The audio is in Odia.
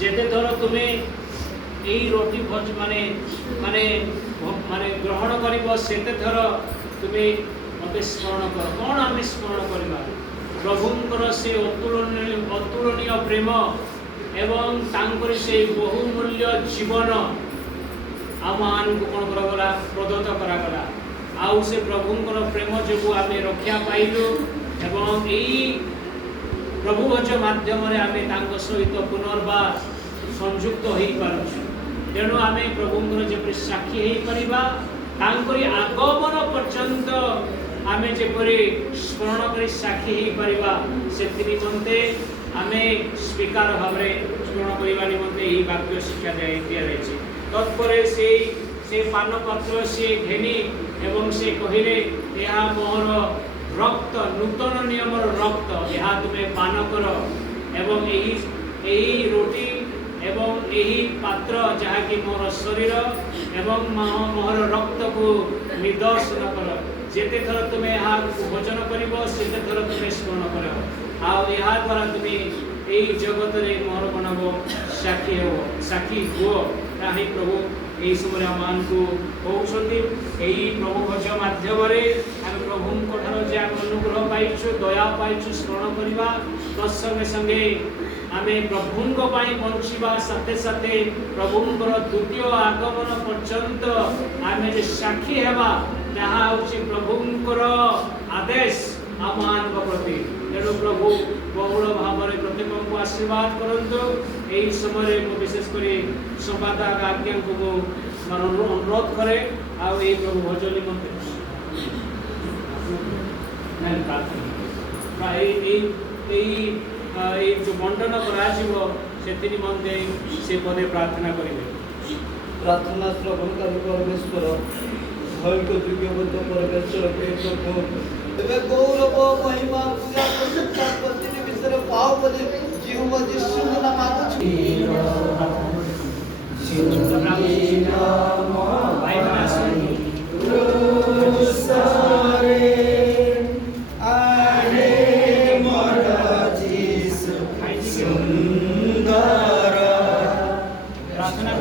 যেতে ধরো তুমি এই রোটি মানে মানে মানে গ্রহণ করিব সেতে ধর তুমি মতে স্মরণ কর। কোণ আমি স্মরণ করিবা? প্রভুঙ্কর সে অতুলনীয় প্রেম এবং তাঙ্কর সেই বহুমূল্য জীবন ଆମମାନଙ୍କୁ କ'ଣ କରାଗଲା? ପ୍ରଦତ୍ତ କରାଗଲା। ଆଉ ସେ ପ୍ରଭୁଙ୍କର ପ୍ରେମ ଯୋଗୁଁ ଆମେ ରକ୍ଷା ପାଇଲୁ ଏବଂ ଏହି ପ୍ରଭୁ ଭୋଜ ମାଧ୍ୟମରେ ଆମେ ତାଙ୍କ ସହିତ ପୁନର୍ବାର ସଂଯୁକ୍ତ ହୋଇପାରୁଛୁ। ତେଣୁ ଆମେ ପ୍ରଭୁଙ୍କର ଯେପରି ସାକ୍ଷୀ ହୋଇପାରିବା, ତାଙ୍କରି ଆଗମନ ପର୍ଯ୍ୟନ୍ତ ଆମେ ଯେପରି ସ୍ମରଣ କରି ସାକ୍ଷୀ ହୋଇପାରିବା, ସେଥି ନିମନ୍ତେ ଆମେ ସ୍ୱୀକାର ଭାବରେ ସ୍ମରଣ କରିବା ନିମନ୍ତେ ଏହି ବାକ୍ୟ ଶିକ୍ଷା ଦିଆଯାଇଛି। ତତ୍ପରେ ସେ ପାନପତ୍ର ସେ ଘେନି ଏବଂ ସେ କହିଲେ, ଏହା ମୋର ରକ୍ତ, ନୂତନ ନିୟମର ରକ୍ତ, ଏହା ତୁମେ ପାନ କର ଏବଂ ଏହି ରୋଟି ଏବଂ ଏହି ପାତ୍ର ଯାହାକି ମୋର ଶରୀର ଏବଂ ମୋର ରକ୍ତକୁ ନିଦର୍ଶନ କର। ଯେତେ ଥର ତୁମେ ଏହାକୁ ଭୋଜନ କରିବ ସେତେ ଥର ତୁମେ ସ୍ମରଣ କର। ଆଉ ଏହା ଦ୍ୱାରା ତୁମେ ଏହି ଜଗତରେ ମୋର କ'ଣ ହେବ? ସାକ୍ଷୀ ହୁଅ। ତାହା ହିଁ ପ୍ରଭୁ ଏହି ସମୟରେ ଆମମାନଙ୍କୁ କହୁଛନ୍ତି। ଏହି ପ୍ରଭୁ ଭୋଜ ମାଧ୍ୟମରେ ଆମେ ପ୍ରଭୁଙ୍କ ଠାରୁ ଯେ ଆମେ ଅନୁଗ୍ରହ ପାଇଛୁ, ଦୟା ପାଇଛୁ, ସ୍ମରଣ କରିବା। ତତ୍ସଙ୍ଗେ ସଙ୍ଗେ ଆମେ ପ୍ରଭୁଙ୍କ ପାଇଁ ବଞ୍ଚିବା ସାଥେ ସାଥେ ପ୍ରଭୁଙ୍କର ଦ୍ୱିତୀୟ ଆଗମନ ପର୍ଯ୍ୟନ୍ତ ଆମେ ଯେ ସାକ୍ଷୀ ହେବା, ତାହା ହେଉଛି ପ୍ରଭୁଙ୍କର ଆଦେଶ ଆମମାନଙ୍କ ପ୍ରତି। ତେଣୁ ପ୍ରଭୁ ବହୁଳ ଭାବରେ ପ୍ରତ୍ୟେକଙ୍କୁ ଆଶୀର୍ବାଦ କରନ୍ତୁ। ଏହି ସମୟରେ ମୁଁ ବିଶେଷ କରି ସମ୍ପାଦକ ଆଜ୍ଞାଙ୍କୁ ମୁଁ ଅନୁରୋଧ କରେ ଆଉ ଏହି ପ୍ରଭୁ ଭୋଜ ନିମନ୍ତେ এই যে বন্টন କରାଯିବ ସେଥି ନିମନ୍ତେ ସେ ପଦେ ପ୍ରାର୍ଥନା କରିବେ। ପ୍ରାର୍ଥନା ଶ୍ରବଣକାରୀ ପରମେଶ୍ୱର, ଭୟଙ୍କ ଯୋଗ୍ୟବଦ୍ଧ ପରମେଶ୍ୱର, ଏବେ ଗୌରବ ମହିମା ପୂଜା ପ୍ରଶଂସା ପ୍ରତିଟି ବିଷୟରେ ପାଅ ବୋଲି ଜିହ୍ୱା ଯୀଶୁଙ୍କ ନାମ ମାଗୁଛି। ପ୍ରାର୍ଥନା